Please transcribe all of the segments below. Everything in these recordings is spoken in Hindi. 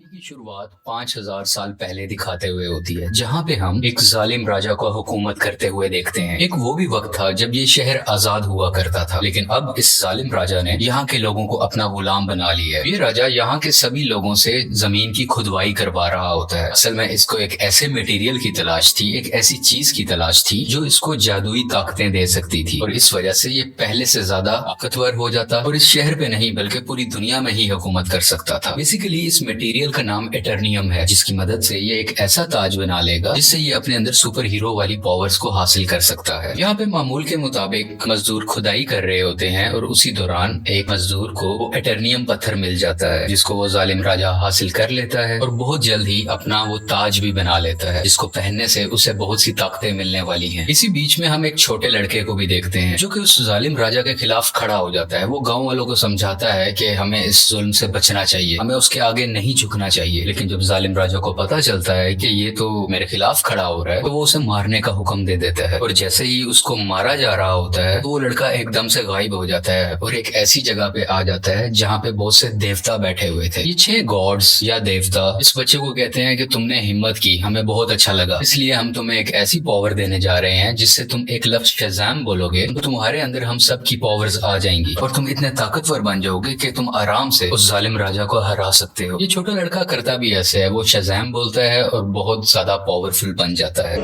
कहानी की शुरुआत 5000 साल पहले दिखाते हुए होती है, जहाँ पे हम एक जालिम राजा को हुकूमत करते हुए देखते हैं। एक वो भी वक्त था जब ये शहर आजाद हुआ करता था, लेकिन अब इस जालिम राजा ने यहाँ के लोगों को अपना गुलाम बना लिया है। ये राजा यहाँ के सभी लोगों से जमीन की खुदवाई करवा रहा होता है। असल में इसको एक ऐसे मटेरियल की तलाश थी, एक ऐसी चीज की तलाश थी जो इसको जादुई ताकतें दे सकती थी, और इस वजह से ये पहले से ज्यादा ताकतवर हो जाता और इस शहर पे नहीं बल्कि पूरी दुनिया में ही हुकूमत कर सकता था। बेसिकली इस मटेरियल का नाम एटर्नियम है, जिसकी मदद से ये एक ऐसा ताज बना लेगा जिससे ये अपने अंदर सुपर हीरो वाली पावर्स को हासिल कर सकता है। यहाँ पे मामूल के मुताबिक मजदूर खुदाई कर रहे होते हैं और उसी दौरान एक मजदूर को वो एटर्नियम पत्थर मिल जाता है, जिसको वो जालिम राजा हासिल कर लेता है और बहुत जल्द ही अपना वो ताज भी बना लेता है, जिसको पहनने से उसे बहुत सी ताकतें मिलने वाली हैं। इसी बीच में हम एक छोटे लड़के को भी देखते हैं जो कि उस जालिम राजा के खिलाफ खड़ा हो जाता है। वो गाँव वालों को समझाता है कि हमें इस जुल्म से बचना चाहिए, हमें उसके आगे नहीं झुकना चाहिए। लेकिन जब जालिम राजा को पता चलता है कि ये तो मेरे खिलाफ खड़ा हो रहा है, तो वो उसे मारने का हुक्म दे देता है। और जैसे ही उसको मारा जा रहा होता है तो वो लड़का एकदम से गायब हो जाता है और एक ऐसी जगह पे आ जाता है जहाँ पे बहुत से देवता बैठे हुए थे। ये 6 गॉड्स या देवता इस बच्चे को कहते हैं कि तुमने हिम्मत की, हमें बहुत अच्छा लगा, इसलिए हम तुम्हें एक ऐसी पावर देने जा रहे हैं जिससे तुम एक लफ्ज शज़ाम बोलोगे तो तुम्हारे अंदर हम सब की पावर्स आ जाएंगी और तुम इतने ताकतवर बन जाओगे कि तुम आराम से उस जालिम राजा को हरा सकते हो। ये छोटा लड़का करता भी ऐसे है, वो शज़ाम बोलता है और बहुत ज्यादा पावरफुल बन जाता है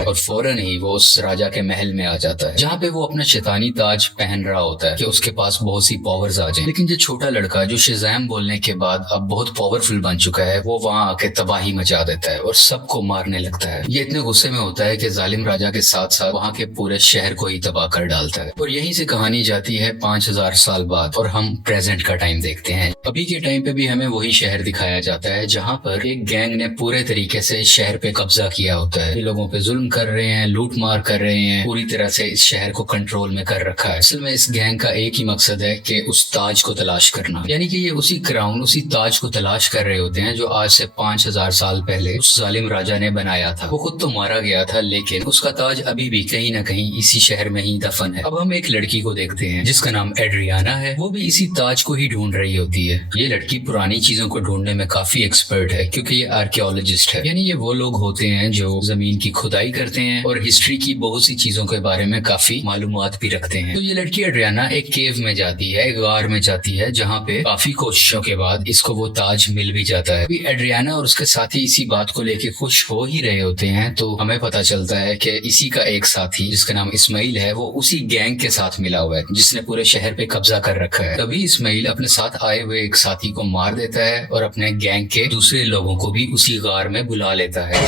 और फौरन ही वो उस राजा के महल में आ जाता है, जहाँ पे वो अपना शैतानी ताज पहन रहा होता है कि उसके पास बहुत सी पावर्स आ जाएं। लेकिन ये छोटा लड़का जो शज़ाम बोलने के बाद अब बहुत पावरफुल बन चुका है, वो वहाँ आके तबाही मचा देता है और सबको मारने लगता है। ये इतने गुस्से में होता है कि जालिम राजा के साथ साथ वहाँ के पूरे शहर को ही तबाह कर डालता है। और यहीं से कहानी जाती है 5000 साल बाद और हम प्रेजेंट का टाइम देखते हैं। अभी के टाइम पे भी हमें वही शहर दिखाया जाता है जहाँ पर एक गैंग ने पूरे तरीके से शहर पे कब्जा किया होता है। ये लोगों पे जुल्म कर रहे हैं, लूट मार कर रहे हैं, पूरी तरह से इस शहर को कंट्रोल में कर रखा है। असल में इस गैंग का एक ही मकसद है कि उस ताज को तलाश करना, यानी कि ये उसी क्राउन, उसी ताज को तलाश कर रहे होते हैं जो आज से 5000 साल पहले उस जालिम राजा ने बनाया था। वो खुद तो मारा गया था, लेकिन उसका ताज अभी भी कहीं ना कहीं इसी शहर में ही दफन है। अब हम एक लड़की को देखते हैं जिसका नाम एड्रियाना है। वो भी इसी ताज को ही ढूंढ रही होती है। ये लड़की पुरानी चीजों को ढूंढने में काफी एक्सपर्ट है, क्योंकि ये आर्कियोलॉजिस्ट है, यानी ये वो लोग होते हैं जो जमीन की खुदाई करते हैं और हिस्ट्री की बहुत सी चीजों के बारे में काफी मालूमात भी रखते हैं। तो ये लड़की एड्रियाना एक केव में जाती है, एक गार में जाती है, जहाँ पे काफी कोशिशों के बाद इसको वो ताज मिल भी जाता है। एड्रियाना और उसके साथी इसी बात को लेके खुश हो ही रहे होते हैं, तो हमें पता चलता है कि इसी का एक साथी जिसका नाम इस्माइल है, वो उसी गैंग के साथ मिला हुआ है जिसने पूरे शहर पे कब्जा कर रखा है। तभी इस्माइल अपने साथ आए हुए एक साथी को मार देता है और अपने गैंग के दूसरे लोगों को भी उसी गार में बुला लेता है।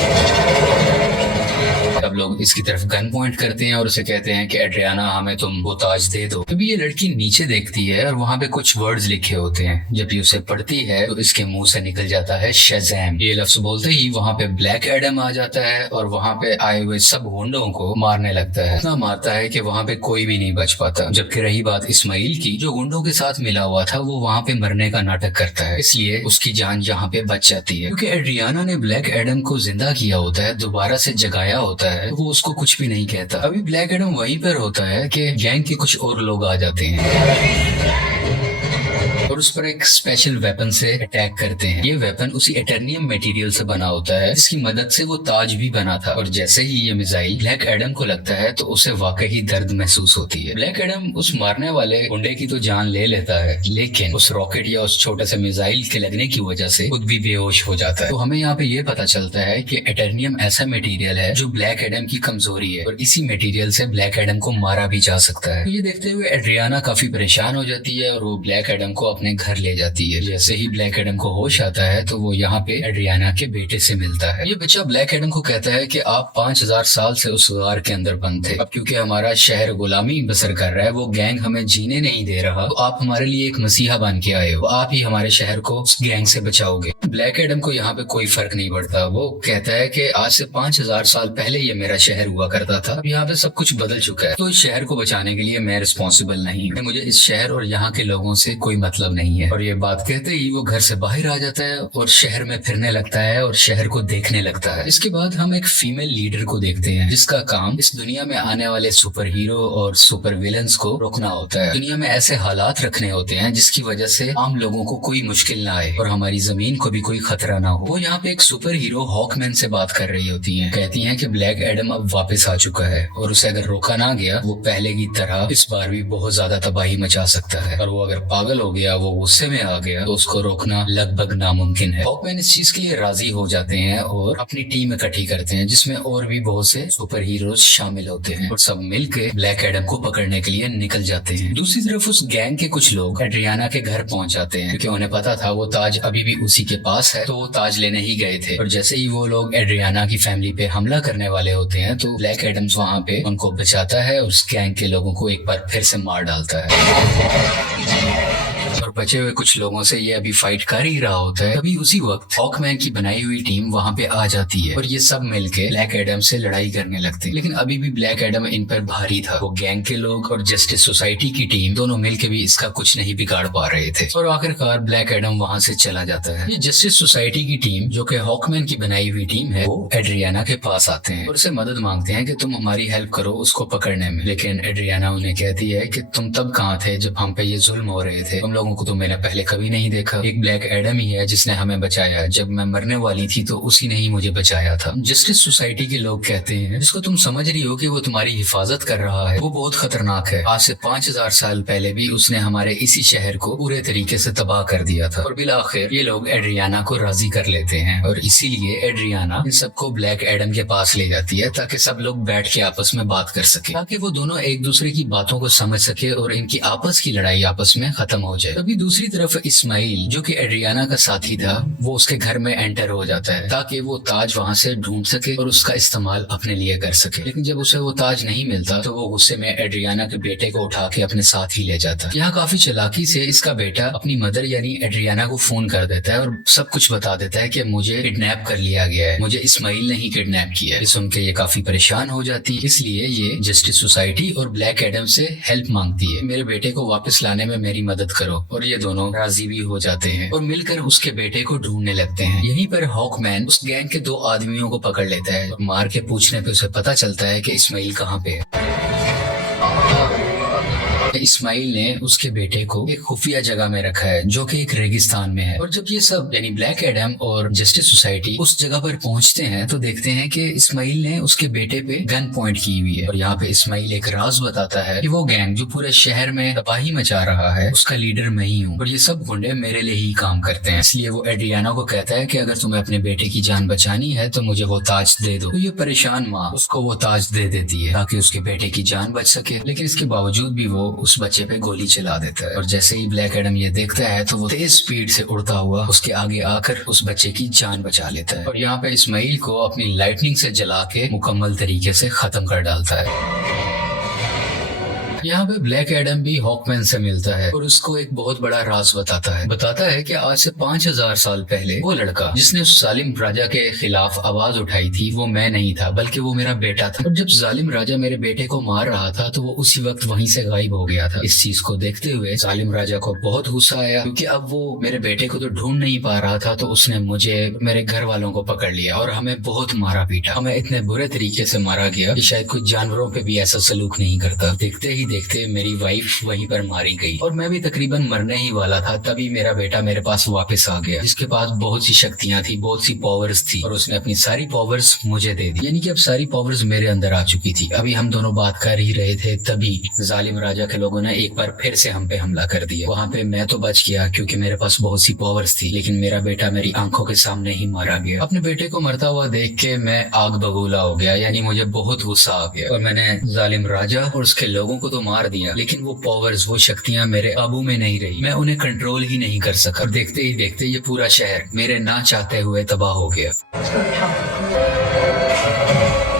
अब लोग इसकी तरफ गन पॉइंट करते हैं और उसे कहते हैं कि एड्रियाना, हमें तुम वो ताज दे दो। तभी ये लड़की नीचे देखती है और वहाँ पे कुछ वर्ड्स लिखे होते हैं। जब ये उसे पढ़ती है तो इसके मुंह से निकल जाता है शज़ाम। ये लफ्ज बोलते ही वहाँ पे ब्लैक एडम आ जाता है और वहाँ पे आए हुए सब गुंडों को मारने लगता है। इतना मारता है कि वहाँ पे कोई भी नहीं बच पाता। जबकि रही बात इस्माइल की, जो गुंडों के साथ मिला हुआ था, वो वहाँ पे मरने का नाटक करता है, इसलिए उसकी जान यहाँ पे बच जाती है। क्योंकि एड्रियाना ने ब्लैक एडम को जिंदा किया होता है, दोबारा से जगाया होता है, वो उसको कुछ भी नहीं कहता। अभी ब्लैक एडम वहीं पर होता है कि गैंग के कुछ और लोग आ जाते हैं और उस पर एक स्पेशल वेपन से अटैक करते हैं। ये वेपन उसी एटर्नियम मटेरियल से बना होता है जिसकी मदद से वो ताज भी बना था। और जैसे ही ये मिसाइल ब्लैक एडम को लगता है तो उसे वाकई दर्द महसूस होती है। ब्लैक एडम उस मारने वाले गुंडे की तो जान ले लेता है, लेकिन उस रॉकेट या उस छोटे से मिसाइल के लगने की वजह से खुद भी बेहोश हो जाता है। तो हमें यहाँ पे ये पता चलता है कि एटर्नियम ऐसा मटेरियल है जो ब्लैक एडम की कमजोरी है और इसी मटेरियल से ब्लैक एडम को मारा भी जा सकता है। तो ये देखते हुए एड्रियाना काफी परेशान हो जाती है और वो ब्लैक एडम को अपने घर ले जाती है। जैसे ही ब्लैक एडम को होश आता है तो वो यहाँ पे एड्रियाना के बेटे से मिलता है। ये बच्चा ब्लैक एडम को कहता है कि आप 5000 साल से उस गार के अंदर बंद थे, अब क्योंकि हमारा शहर गुलामी बसर कर रहा है, वो गैंग हमें जीने नहीं दे रहा, तो आप हमारे लिए एक मसीहा बन के आए हो, आप ही हमारे शहर को उस गैंग से बचाओगे। ब्लैक एडम को यहाँ पे कोई फर्क नहीं पड़ता। वो कहता है कि आज से 5000 साल पहले ये मेरा शहर हुआ करता था, अब यहाँ पे सब कुछ बदल चुका है, तो इस शहर को बचाने के लिए मैं रिस्पॉन्सिबल नहीं हूँ, मुझे इस शहर और यहाँ के लोगों से कोई मतलब नहीं। नहीं है। और ये बात कहते ही वो घर से बाहर आ जाता है और शहर में फिरने लगता है और शहर को देखने लगता है। इसके बाद हम एक फीमेल लीडर को देखते हैं जिसका काम इस दुनिया में आने वाले सुपर हीरो और सुपर विलन्स को रोकना होता है। दुनिया में ऐसे हालात रखने होते हैं जिसकी वजह से आम लोगों को कोई मुश्किल ना आए और हमारी जमीन को भी कोई खतरा ना हो। वो यहाँ पे एक सुपर हीरो हॉकमैन से बात कर रही होती है। कहती है कि ब्लैक एडम अब वापस आ चुका है और उसे अगर रोका ना गया वो पहले की तरह इस बार भी बहुत ज्यादा तबाही मचा सकता है, और वो अगर पागल हो गया, वो गुस्से में आ गया, तो उसको रोकना लगभग नामुमकिन है। हॉकमैन इस चीज के लिए राजी हो जाते हैं और अपनी टीम इकट्ठी करते हैं जिसमें और भी बहुत से सुपर हीरोज शामिल होते हैं और सब मिलकर ब्लैक एडम को पकड़ने के लिए निकल जाते हैं। दूसरी तरफ उस गैंग के कुछ लोग एड्रियाना के घर पहुंच जाते हैं क्योंकि उन्हें पता था वो ताज अभी भी उसी के पास है, तो वो ताज लेने ही गए थे। और जैसे ही वो लोग एड्रियाना की फैमिली पे हमला करने वाले होते हैं तो ब्लैक एडम्स वहाँ पे उनको बचाता है और उस गैंग के लोगों को एक बार फिर से मार डालता है। और बचे हुए कुछ लोगों से ये अभी फाइट कर ही रहा होता है। तभी उसी वक्त हॉकमैन की बनाई हुई टीम वहाँ पे आ जाती है और ये सब मिलके ब्लैक एडम से लड़ाई करने लगते हैं। लेकिन अभी भी ब्लैक एडम इन पर भारी था। वो गैंग के लोग और जस्टिस सोसाइटी की टीम दोनों मिलके भी इसका कुछ नहीं बिगाड़ पा रहे थे और आखिरकार ब्लैक एडम वहाँ से चला जाता है। ये जस्टिस सोसाइटी की टीम, जो कि हॉकमैन की बनाई हुई टीम है, वो एड्रियाना के पास आते हैं और उससे मदद मांगते हैं कि तुम हमारी हेल्प करो उसको पकड़ने में। लेकिन एड्रियाना उन्हें कहती है कि तुम तब कहाँ थे जब हम पे ये जुल्म हो रहे थे, तुम लोगों को तो मैंने पहले कभी नहीं देखा। एक ब्लैक एडम ही है जिसने हमें बचाया। जब मैं मरने वाली थी तो उसी ने ही मुझे बचाया था। जस्टिस सोसाइटी के लोग कहते हैं जिसको तुम समझ रही हो कि वो तुम्हारी हिफाजत कर रहा है, वो बहुत खतरनाक है। आज से 5000 साल पहले भी उसने हमारे इसी शहर को पूरे तरीके से तबाह कर दिया था। और बिल आखिर ये लोग एड्रियाना को राजी कर लेते हैं और इसीलिए एड्रियाना इन सबको ब्लैक एडम के पास ले जाती है ताकि सब लोग बैठ के आपस में बात कर सके, ताकि वो दोनों एक दूसरे की बातों को समझ सके और इनकी आपस की लड़ाई आपस में खत्म हो जाए। तभी दूसरी तरफ इस्माइल, जो कि एड्रियाना का साथी था, वो उसके घर में एंटर हो जाता है ताकि वो ताज वहाँ से ढूंढ सके और उसका इस्तेमाल अपने लिए कर सके। लेकिन जब उसे वो ताज नहीं मिलता तो वो गुस्से में एड्रियाना के बेटे को उठा के अपने साथ ही ले जाता है। यहाँ काफी चालाकी से इसका बेटा अपनी मदर यानी एड्रियाना को फोन कर देता है और सब कुछ बता देता है कि मुझे किडनैप कर लिया गया है, मुझे इस्माइल ने ही किडनैप किया है। सुन के ये काफी परेशान हो जाती है, इसलिए ये जस्टिस सोसाइटी और ब्लैक एडम से हेल्प मांगती है, मेरे बेटे को वापस लाने में मेरी मदद करो। और ये दोनों राजी भी हो जाते हैं और मिलकर उसके बेटे को ढूंढने लगते हैं। यहीं पर हॉकमैन उस गैंग के 2 आदमियों को पकड़ लेता है और मार के पूछने पे उसे पता चलता है कि इस्माइल कहाँ पे है। इस्माइल ने उसके बेटे को एक खुफिया जगह में रखा है जो कि एक रेगिस्तान में है। और जब ये सब यानी ब्लैक एडम और जस्टिस सोसाइटी उस जगह पर पहुंचते हैं तो देखते हैं कि इस्माइल ने उसके बेटे पे गन पॉइंट की हुई है। और यहाँ पे इस्माइल एक राज बताता है कि वो गैंग जो पूरे शहर में तबाही मचा रहा है उसका लीडर मैं ही हूँ और ये सब गुंडे मेरे लिए ही काम करते हैं। इसलिए वो एड्रियाना को कहता है कि अगर तुम्हें अपने बेटे की जान बचानी है तो मुझे वो ताज दे दो। तो ये परेशान माँ उसको वो ताज दे देती है ताकि उसके बेटे की जान बच सके। लेकिन इसके बावजूद भी वो उस बच्चे पे गोली चला देता है और जैसे ही ब्लैक एडम ये देखता है तो वो तेज स्पीड से उड़ता हुआ उसके आगे आकर उस बच्चे की जान बचा लेता है। और यहाँ पे इस्माइल को अपनी लाइटनिंग से जला के मुकम्मल तरीके से खत्म कर डालता है। यहाँ पे ब्लैक एडम भी हॉकमैन से मिलता है और उसको एक बहुत बड़ा राज बताता है कि आज से 5000 साल पहले वो लड़का जिसने उस जालिम राजा के खिलाफ आवाज उठाई थी वो मैं नहीं था बल्कि वो मेरा बेटा था। और जब जालिम राजा मेरे बेटे को मार रहा था तो वो उसी वक्त वहीं से गायब हो गया था। इस चीज को देखते हुए जालिम राजा को बहुत गुस्सा आया क्योंकि अब वो मेरे बेटे को तो ढूंढ नहीं पा रहा था, तो उसने मुझे मेरे घर वालों को पकड़ लिया और हमें बहुत मारा पीटा। हमें इतने बुरे तरीके से मारा गया कि शायद कुछ जानवरों पे भी ऐसा सलूक नहीं करता। देखते ही देखते मेरी वाइफ वहीं पर मारी गई और मैं भी तकरीबन मरने ही वाला था। तभी मेरा बेटा मेरे पास वापस आ गया जिसके पास बहुत सी शक्तियां थी, बहुत सी पावर्स थी और उसने अपनी सारी पावर्स मुझे दे दी, यानी कि अब सारी पावर्स मेरे अंदर आ चुकी थी। अभी हम दोनों बात कर ही रहे थे तभी जालिम राजा के लोगों ने एक बार फिर से हम पे हमला कर दिया। वहाँ पे मैं तो बच गया क्योंकि मेरे पास बहुत सी पावर्स थी, लेकिन मेरा बेटा मेरी आंखों के सामने ही मारा गया। अपने बेटे को मरता हुआ देख के मैं आग बबूला हो गया, यानी मुझे बहुत गुस्सा आ गया और मैंने जालिम राजा और उसके लोगों को तो मार दिया, लेकिन वो पावर्स, वो शक्तियां मेरे काबू में नहीं रही। मैं उन्हें कंट्रोल ही नहीं कर सका और देखते ही देखते ये पूरा शहर मेरे ना चाहते हुए तबाह हो गया।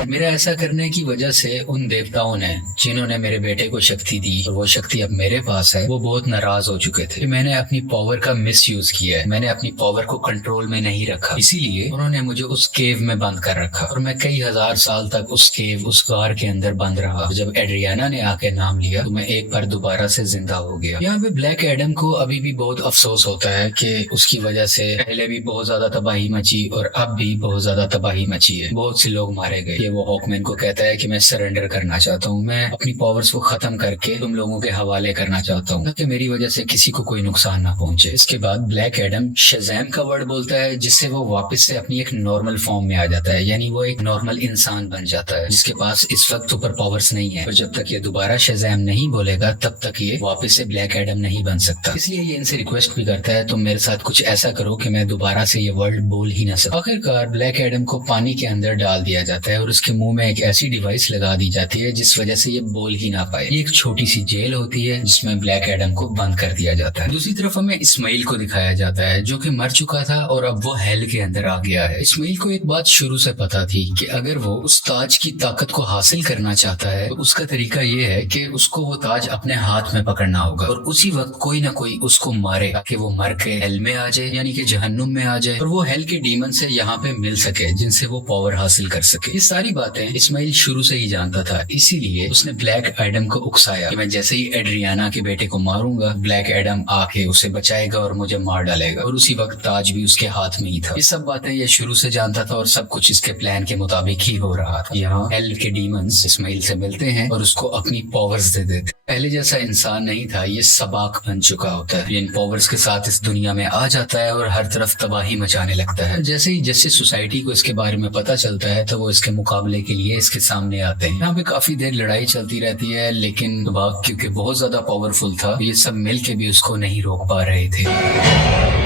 मेरा ऐसा करने की वजह से उन देवताओं ने, जिन्होंने मेरे बेटे को शक्ति दी और वो शक्ति अब मेरे पास है, वो बहुत नाराज हो चुके थे कि मैंने अपनी पावर का मिस यूज किया है, मैंने अपनी पावर को कंट्रोल में नहीं रखा। इसीलिए उन्होंने मुझे उस केव में बंद कर रखा और मैं कई हजार साल तक उस केव, उस गार के अंदर बंद रहा। जब एड्रियाना ने आके नाम लिया तो मैं एक बार दोबारा से जिंदा हो गया। यहाँ पे ब्लैक एडम को अभी भी बहुत अफसोस होता है कि उसकी वजह से पहले भी बहुत ज्यादा तबाही मची और अब भी बहुत ज्यादा तबाही मची है, बहुत से लोग मारे गए। ये वो हॉकमैन को कहता है कि मैं सरेंडर करना चाहता हूँ, मैं अपनी पावर्स को खत्म करके तुम लोगों के हवाले करना चाहता हूँ ताकि मेरी वजह से किसी को कोई नुकसान ना पहुंचे। इसके बाद ब्लैक एडम शज़ैम का वर्ड बोलता है, जिससे वो वापस से अपनी एक नॉर्मल फॉर्म में आ जाता है, यानी वो एक नॉर्मल इंसान बन जाता है जिसके पास इस वक्त सुपर पावर्स नहीं है। और जब तक ये दोबारा शज़ैम नहीं बोलेगा तब तक ये वापस से ब्लैक एडम नहीं बन सकता। इसलिए ये इनसे रिक्वेस्ट भी करता है, तुम मेरे साथ कुछ ऐसा करो कि मैं दोबारा से ये वर्ड बोल ही ना सकूं। आखिरकार ब्लैक एडम को पानी के अंदर डाल दिया जाता है और उसके मुंह में एक ऐसी डिवाइस लगा दी जाती है जिस वजह से ये बोल ही ना पाए। ये एक छोटी सी जेल होती है जिसमें ब्लैक एडम को बंद कर दिया जाता है। दूसरी तरफ हमें इस्माइल को दिखाया जाता है जो कि मर चुका था और अब वो हेल के अंदर आ गया है। इस्माइल को एक बात शुरू से पता थी कि अगर वो उस ताज की ताकत को हासिल करना चाहता है तो उसका तरीका ये है कि उसको वो ताज अपने हाथ में पकड़ना होगा और उसी वक्त कोई ना कोई उसको मारे ताकि वो मर के हेल में आ जाए, यानी कि जहन्नुम में आ जाए और वो हेल के डीमन से यहाँ पे मिल सके जिनसे वो पावर हासिल कर सके। ये सारी बातें इस्माइल शुरू से ही जानता था, इसीलिए उसने ब्लैक एडम को उकसाया कि मैं जैसे ही एड्रियाना के बेटे को मारूंगा ब्लैक एडम आके उसे बचाएगा और मुझे मार डालेगा और उसी वक्त ताज भी उसके हाथ में ही था। ये सब बातें ये शुरू से जानता था और सब कुछ इसके प्लान के मुताबिक ही हो रहा था। यहाँ हेल के डीमंस इस्माइल से मिलते हैं और उसको अपनी पावर्स दे देते। पहले जैसा इंसान नहीं था, ये सबाक बन चुका होता है। इन पावर्स के साथ इस दुनिया में आ जाता है और हर तरफ तबाही मचाने लगता है। जैसे ही जस्टिस सोसाइटी को इसके बारे में पता चलता है तो वो इसके मुकाबले के लिए इसके सामने आते हैं। यहाँ पे काफी देर लड़ाई चलती रहती है, लेकिन सबाक क्योंकि बहुत ज्यादा पावरफुल था, ये सब मिल के भी उसको नहीं रोक पा रहे थे।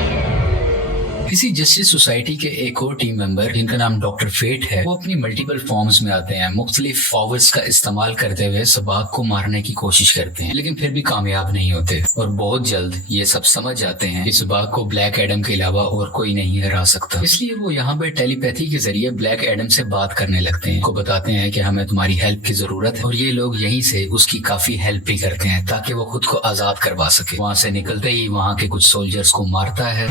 किसी जस्टिस सोसाइटी के एक और टीम मेंबर जिनका नाम डॉक्टर फेट है, वो अपनी मल्टीपल फॉर्म्स में आते हैं, मुख्तलिफ पावर्स का इस्तेमाल करते हुए सबाक को मारने की कोशिश करते हैं, लेकिन फिर भी कामयाब नहीं होते और बहुत जल्द ये सब समझ जाते हैं कि सबाक को ब्लैक एडम के अलावा और कोई नहीं हरा सकता। इसलिए वो यहाँ पे टेलीपैथी के जरिए ब्लैक एडम से बात करने लगते हैं, को बताते हैं कि हमें तुम्हारी हेल्प की जरूरत है और ये लोग यहीं से उसकी काफी हेल्प भी करते हैं ताकि वो खुद को आजाद करवा सके। वहाँ से निकलते ही वहाँ के कुछ सोल्जर्स को मारता है,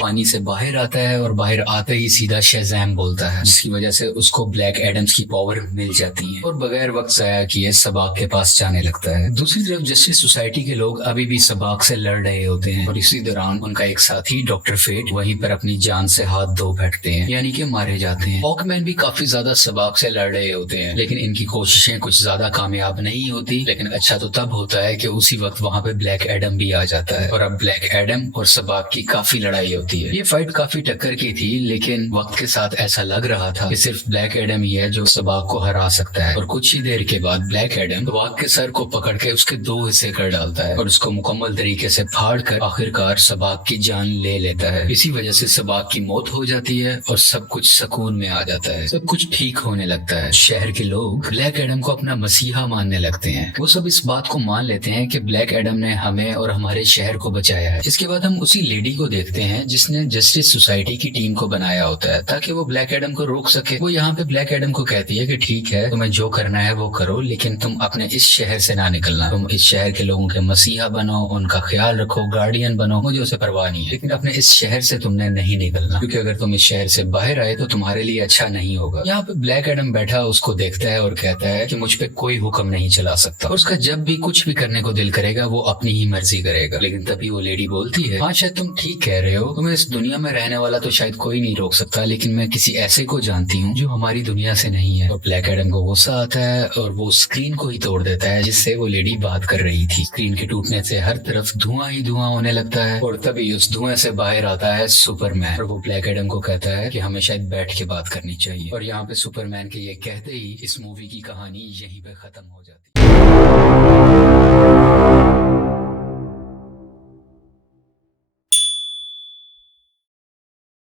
पानी से बाहर आता है और बाहर आते ही सीधा शज़ैम बोलता है, जिसकी वजह से उसको ब्लैक एडम्स की पावर मिल जाती है और बगैर वक्त जाया किए सबाक के पास जाने लगता है। दूसरी तरफ जस्टिस सोसाइटी के लोग अभी भी सबाक से लड़ रहे होते हैं और इसी दौरान उनका एक साथी डॉक्टर फेट वहीं पर अपनी जान से हाथ धो बैठते हैं, यानी कि मारे जाते हैं। हॉकमैन भी काफी ज्यादा सबाक से लड़ रहे होते हैं, लेकिन इनकी कोशिशें कुछ ज्यादा कामयाब नहीं होती। लेकिन अच्छा तो तब होता है कि उसी वक्त वहाँ पे ब्लैक एडम भी आ जाता है और अब ब्लैक एडम और सबाक की काफी लड़ाई होती है। ये फाइट काफी टक्कर की थी, लेकिन वक्त के साथ ऐसा लग रहा था कि सिर्फ ब्लैक एडम ही है जो सबाक को हरा सकता है। और कुछ ही देर के बाद ब्लैक एडम सबाक के सर को पकड़ के उसके दो हिस्से कर डालता है और उसको मुकम्मल तरीके से फाड़ कर आखिरकार सबाक की जान ले लेता है। इसी वजह से सबाक की मौत हो जाती है और सब कुछ सुकून में आ जाता है, सब कुछ ठीक होने लगता है। शहर के लोग ब्लैक एडम को अपना मसीहा मानने लगते हैं। वो सब इस बात को मान लेते हैं कि ब्लैक एडम ने हमें और हमारे शहर को बचाया है। इसके बाद हम उसी लेडी को देखते हैं जिसने जस्टिस सोसाइटी की टीम को बनाया होता है ताकि वो ब्लैक एडम को रोक सके। वो यहाँ पे ब्लैक एडम को कहती है कि ठीक है, तुम्हें जो करना है वो करो, लेकिन तुम अपने इस शहर से ना निकलना। तुम इस शहर के लोगों के मसीहा बनो, उनका ख्याल रखो, गार्डियन बनो, मुझे उसे परवाह नहीं है, लेकिन अपने इस शहर से तुमने नहीं निकलना, क्योंकि अगर तुम इस शहर से बाहर आए तो तुम्हारे लिए अच्छा नहीं होगा। यहाँ पे ब्लैक एडम बैठा उसको देखता है और कहता है कि मुझ पे कोई हुक्म नहीं चला सकता और उसका जब भी कुछ भी करने को दिल करेगा वो अपनी ही मर्जी करेगा। लेकिन तभी वो लेडी बोलती है, हाँ शायद तुम ठीक कह रहे हो, तुम्हें इस दुनिया में रहने वाला तो शायद कोई नहीं रोक सकता, लेकिन मैं किसी ऐसे को जानती हूँ जो हमारी दुनिया से नहीं है। और ब्लैक एडम को गुस्सा आता है और वो स्क्रीन को ही तोड़ देता है जिससे वो लेडी बात कर रही थी। स्क्रीन के टूटने से हर तरफ धुआं ही धुआं होने लगता है और तभी उस धुएं से बाहर आता है सुपरमैन और वो ब्लैक एडम को कहता है कि हमें शायद बैठ के बात करनी चाहिए। और यहाँ पे सुपरमैन के ये कहते ही इस मूवी की कहानी यहीं पे खत्म हो जाती है।